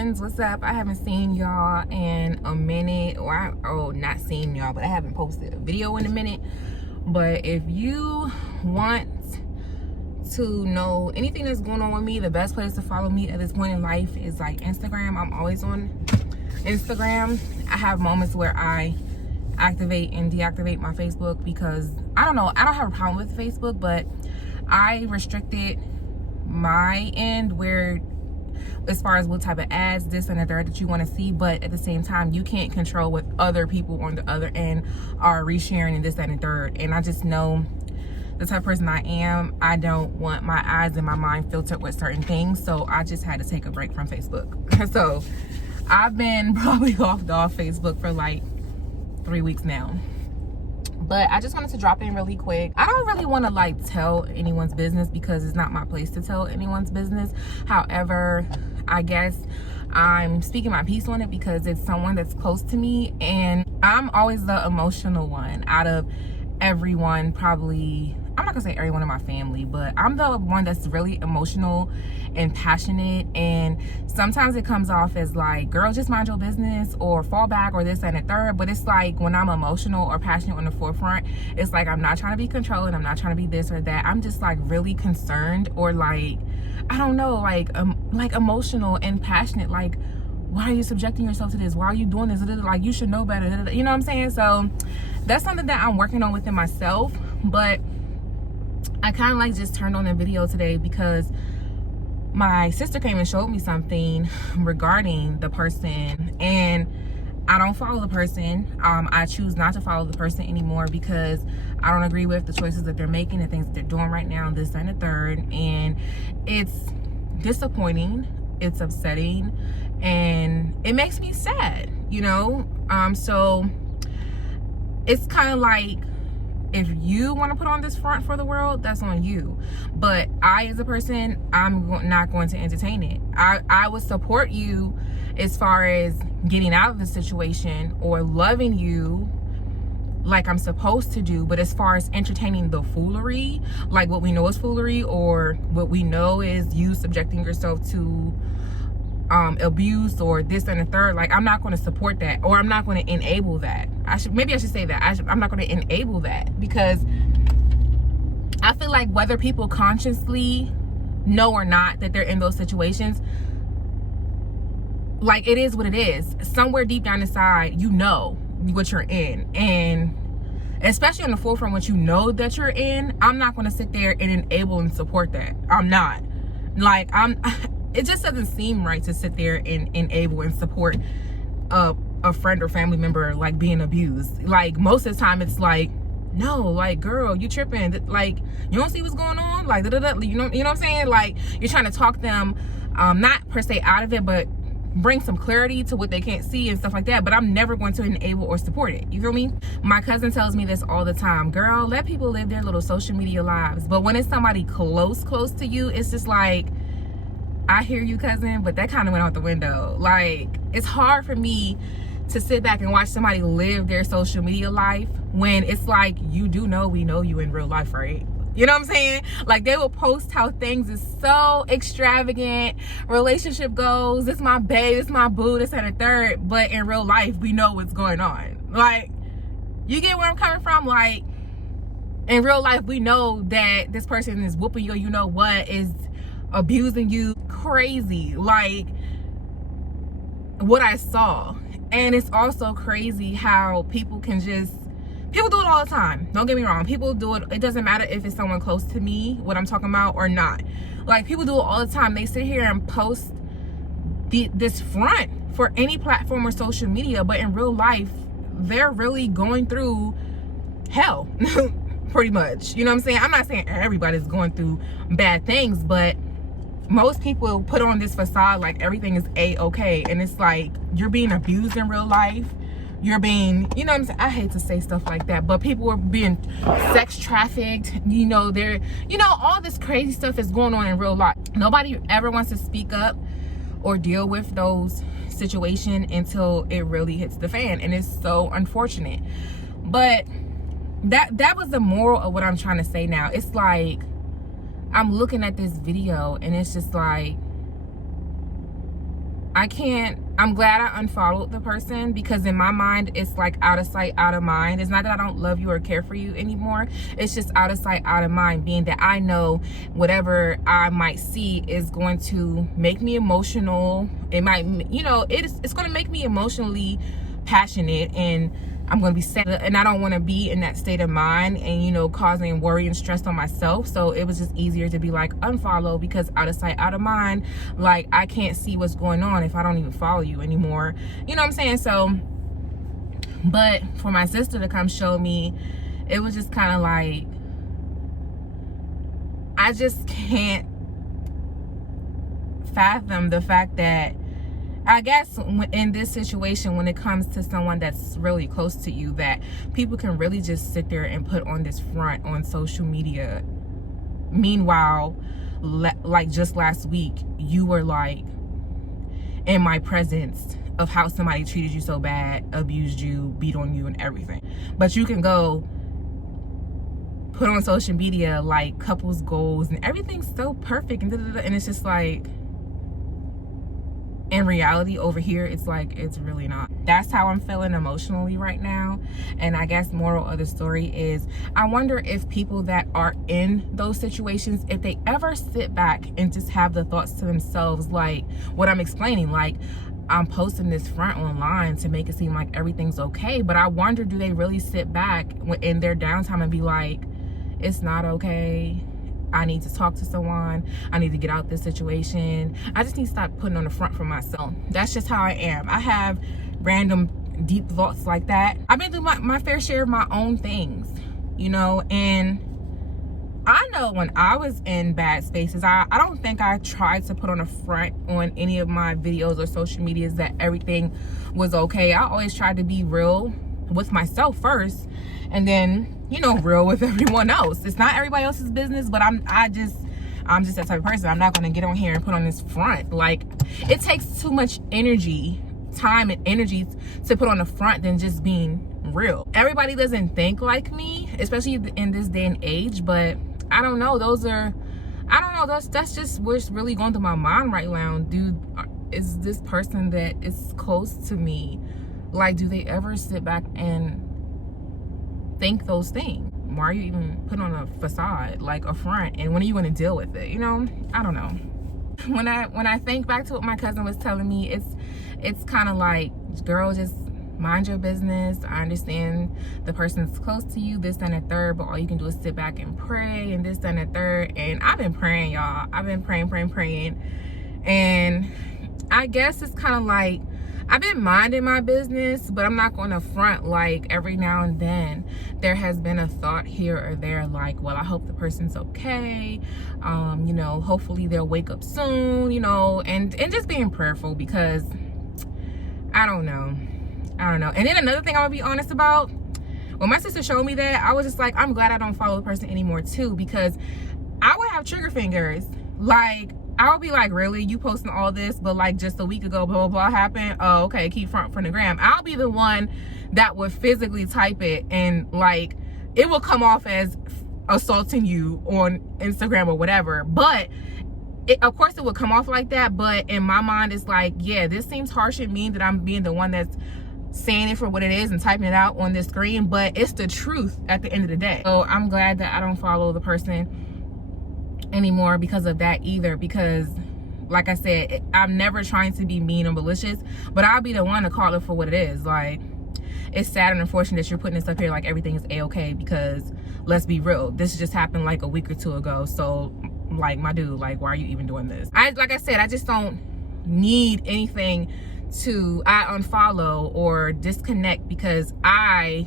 friends, what's up? I haven't seen y'all in a minute, or not seen y'all, but I haven't posted a video in a minute. But if you want to know anything that's going on with me, the best place to follow me at this point in life is like Instagram. I'm always on Instagram. I have moments where I activate and deactivate my Facebook because I don't know, I don't have a problem with Facebook, but I restricted my end where as far as what type of ads, this and the third that you want to see, but at the same time you can't control what other people on the other end are resharing and this and the third. And I just know the type of person I am. I don't want my eyes and my mind filtered with certain things, so I just had to take a break from Facebook. So I've been probably off Facebook for like 3 weeks now. But I just wanted to drop in really quick. I don't really want to like tell anyone's business because it's not my place to tell anyone's business. However, I guess I'm speaking my piece on it because it's someone that's close to me, and I'm always the emotional one out of everyone. Probably, I'm not gonna say everyone in my family, but I'm the one that's really emotional and passionate, and sometimes it comes off as like, girl, just mind your business, or fall back, or this and the third. But it's like when I'm emotional or passionate on the forefront, it's like I'm not trying to be controlling, I'm not trying to be this or that. I'm just like really concerned, or like, I don't know, like emotional and passionate. Like, why are you subjecting yourself to this? Why are you doing this? Like, you should know better. You know what I'm saying? So that's something that I'm working on within myself. But I kind of like just turned on a video today because my sister came and showed me something regarding the person, and I don't follow the person. I choose not to follow the person anymore because I don't agree with the choices that they're making, the things that they're doing right now, this and the third. And it's disappointing, it's upsetting, and it makes me sad, you know? So it's kind of like, if you want to put on this front for the world, that's on you. But I, as a person, I'm not going to entertain it. I would support you as far as getting out of the situation or loving you like I'm supposed to do. But as far as entertaining the foolery, like what we know is foolery, or what we know is you subjecting yourself to abuse or this and the third, like I'm not going to support that, or I'm not going to enable that. Maybe I should say that I'm not going to enable that, because I feel like whether people consciously know or not that they're in those situations, like, it is what it is. Somewhere deep down inside, you know what you're in, and especially on the forefront, what you know that you're in, I'm not going to sit there and enable and support that. I'm not. Like, it just doesn't seem right to sit there and enable and support a friend or family member like being abused. Like, most of the time it's like, no, like, girl, you tripping, like, you don't see what's going on, like, you know what I'm saying? Like, you're trying to talk them not per se out of it, but bring some clarity to what they can't see and stuff like that. But I'm never going to enable or support it. You feel me? My cousin tells me this all the time: girl, let people live their little social media lives. But when it's somebody close to you, it's just like, I hear you, cousin, but that kind of went out the window. Like, it's hard for me to sit back and watch somebody live their social media life when it's like, you do know we know you in real life, right? You know what I'm saying? Like, they will post how things is so extravagant, relationship goals, this my babe, this my boo, this and a third, but in real life we know what's going on. Like, you get where I'm coming from? Like, in real life we know that this person is whooping you, or you know what, is abusing you crazy, like what I saw. And it's also crazy how people do it all the time. Don't get me wrong, people do it. It doesn't matter if it's someone close to me, what I'm talking about, or not. Like, people do it all the time. They sit here and post this front for any platform or social media, but in real life they're really going through hell. Pretty much, you know what I'm saying? I'm not saying everybody's going through bad things, but most people put on this facade like everything is a-okay, and it's like, you're being abused in real life, you're being, you know what I'm saying, I hate to say stuff like that, but people are being sex trafficked, you know, all this crazy stuff is going on in real life. Nobody ever wants to speak up or deal with those situations until it really hits the fan, and it's so unfortunate. But that was the moral of what I'm trying to say now. It's like, I'm looking at this video and it's just like, I'm glad I unfollowed the person, because in my mind it's like out of sight, out of mind. It's not that I don't love you or care for you anymore. It's just out of sight, out of mind, being that I know whatever I might see is going to make me emotional. It might, you know, it's going to make me emotionally passionate, and I'm going to be sad, and I don't want to be in that state of mind and, you know, causing worry and stress on myself. So it was just easier to be like, unfollow, because out of sight, out of mind. Like, I can't see what's going on if I don't even follow you anymore. You know what I'm saying? So, but for my sister to come show me, it was just kind of like, I just can't fathom the fact that, I guess in this situation, when it comes to someone that's really close to you, that people can really just sit there and put on this front on social media. Meanwhile, like just last week, you were like in my presence of how somebody treated you so bad, abused you, beat on you and everything. But you can go put on social media like couples goals and everything's so perfect, and it's just like, in reality over here, it's like, it's really not. That's how I'm feeling emotionally right now. And I guess moral of the story is, I wonder if people that are in those situations, if they ever sit back and just have the thoughts to themselves, like what I'm explaining, like, I'm posting this front online to make it seem like everything's okay, but I wonder, do they really sit back in their downtime and be like, it's not okay, I need to talk to someone, I need to get out this situation, I just need to stop putting on the front for myself. That's just how I am. I have random deep thoughts like that. I've been through my fair share of my own things, you know, and I know when I was in bad spaces, I don't think I tried to put on a front on any of my videos or social medias that everything was okay. I always tried to be real with myself first, and then, you know, real with everyone else. It's not everybody else's business, but I'm just that type of person. I'm not going to get on here and put on this front. Like, it takes too much energy, time and energy to put on the front than just being real. Everybody doesn't think like me, especially in this day and age, but I don't know. That's just what's really going through my mind right now. Dude, is this person that is close to me, like, do they ever sit back and think those things? Why are you even putting on a facade, like a front, and when are you going to deal with it? You know, I don't know. When I think back to what my cousin was telling me, it's kind of like, girl, just mind your business. I understand the person's close to you, this and the third, but all you can do is sit back and pray and this and the third. And I've been praying, y'all. I've been praying, and I guess it's kind of like, I've been minding my business, but I'm not going to front. Like, every now and then there has been a thought here or there, like, well, I hope the person's okay, you know, hopefully they'll wake up soon, you know, and just being prayerful, because I don't know. And then another thing I'm gonna be honest about, when my sister showed me that, I was just like, I'm glad I don't follow the person anymore too, because I would have trigger fingers. Like, I would be like, really, you posting all this, but like just a week ago, blah, blah, blah happened. Oh, okay, keep front from the gram. I'll be the one that would physically type it, and like, it will come off as assaulting you on Instagram or whatever. But of course it would come off like that. But in my mind, it's like, yeah, this seems harsh and mean that I'm being the one that's saying it for what it is and typing it out on the screen, but it's the truth at the end of the day. So I'm glad that I don't follow the person anymore because of that either, because like I said, I'm never trying to be mean or malicious, but I'll be the one to call it for what it is. Like, it's sad and unfortunate that you're putting this up here like everything is a-okay, because let's be real, this just happened like a week or two ago. So like, my dude, like, why are you even doing this? Like I said, I just don't need anything to unfollow or disconnect, because I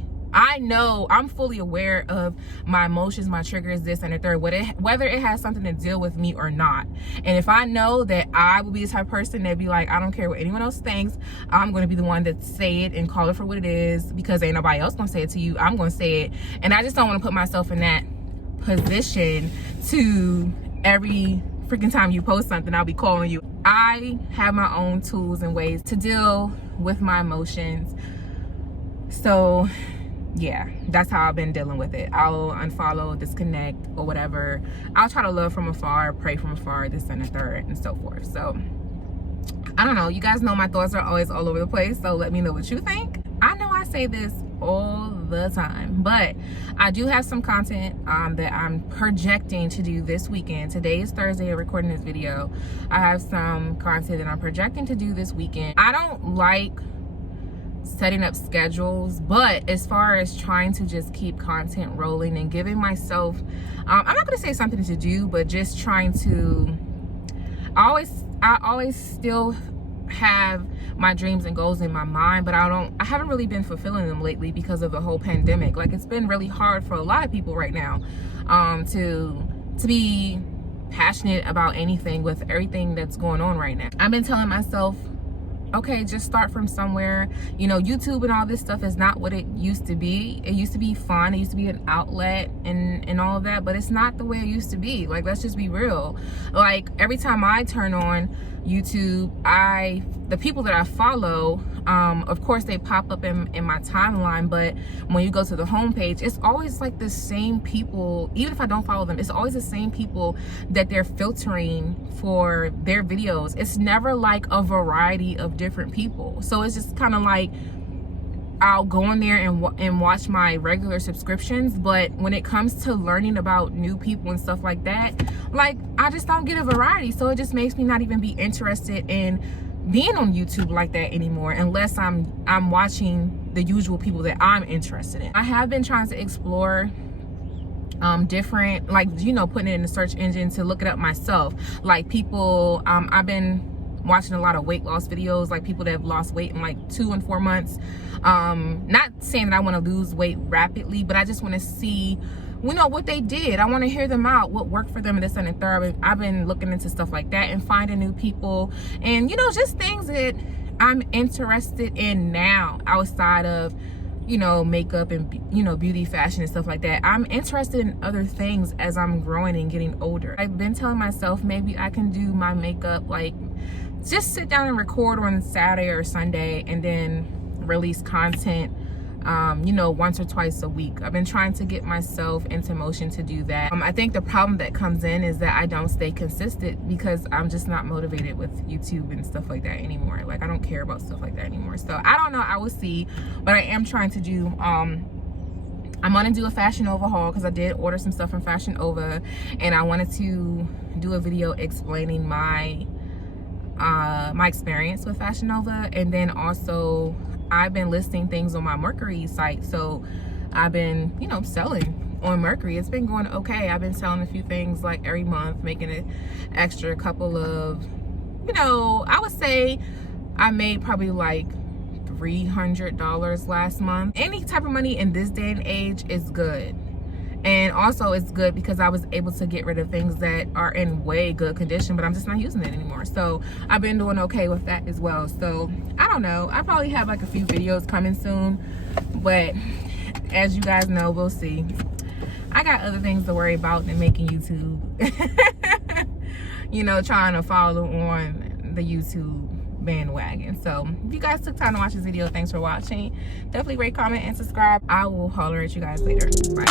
know, I'm fully aware of my emotions, my triggers, this and the third, whether it has something to deal with me or not. And if I know that I will be the type of person that be like, I don't care what anyone else thinks, I'm going to be the one that say it and call it for what it is, because ain't nobody else going to say it to you. I'm going to say it. And I just don't want to put myself in that position to every freaking time you post something, I'll be calling you. I have my own tools and ways to deal with my emotions. So yeah, that's how I've been dealing with it. I'll unfollow, disconnect, or whatever. I'll try to love from afar, pray from afar, this and the third, and so forth. So I don't know, you guys know my thoughts are always all over the place, so let me know what you think. I know I say this all the time, but I do have some content that I'm projecting to do this weekend. Today is Thursday, I'm recording this video. I have some content that I'm projecting to do this weekend. I don't like setting up schedules, but as far as trying to just keep content rolling and giving myself, I'm not going to say something to do, but just trying to, I always still have my dreams and goals in my mind, but I haven't really been fulfilling them lately because of the whole pandemic. Like, it's been really hard for a lot of people right now to be passionate about anything with everything that's going on right now. I've been telling myself, okay, just start from somewhere. You know, YouTube and all this stuff is not what it used to be. It used to be fun, it used to be an outlet and all of that, but it's not the way it used to be. Like, let's just be real. Like, every time I turn on YouTube, the people that I follow, of course they pop up in my timeline, but when you go to the homepage, it's always like the same people. Even if I don't follow them, it's always the same people that they're filtering for their videos. It's never like a variety of different people. So it's just kind of like, I'll go in there and watch my regular subscriptions, but when it comes to learning about new people and stuff like that, like, I just don't get a variety. So it just makes me not even be interested in being on YouTube like that anymore, unless I'm watching the usual people that I'm interested in. I have been trying to explore different, like, you know, putting it in the search engine to look it up myself. Like, people, I've been watching a lot of weight loss videos, like people that have lost weight in like 2 and 4 months. Not saying that I want to lose weight rapidly, but I just want to see, you know, what they did. I want to hear them out, what worked for them, and this and the third. I've been looking into stuff like that and finding new people, and, you know, just things that I'm interested in now outside of, you know, makeup and, you know, beauty, fashion and stuff like that. I'm interested in other things as I'm growing and getting older. I've been telling myself maybe I can do my makeup, like, just sit down and record on Saturday or Sunday and then release content, you know, once or twice a week. I've been trying to get myself into motion to do that. I think the problem that comes in is that I don't stay consistent because I'm just not motivated with YouTube and stuff like that anymore. Like, I don't care about stuff like that anymore. So I don't know, I will see, but I am trying to do, I'm gonna do a Fashion Nova haul because I did order some stuff from Fashion Nova, and I wanted to do a video explaining my experience with Fashion Nova. And then also, I've been listing things on my Mercury site, so I've been, you know, selling on Mercury. It's been going okay. I've been selling a few things like every month, making an extra couple of, you know, I would say I made probably like $300 last month. Any type of money in this day and age is good. And also, it's good because I was able to get rid of things that are in way good condition, but I'm just not using it anymore. So I've been doing okay with that as well. So I don't know, I probably have like a few videos coming soon, but as you guys know, we'll see. I got other things to worry about than making YouTube. You know, trying to follow on the YouTube bandwagon. So if you guys took time to watch this video, thanks for watching. Definitely rate, comment, and subscribe. I will holler at you guys later. Bye.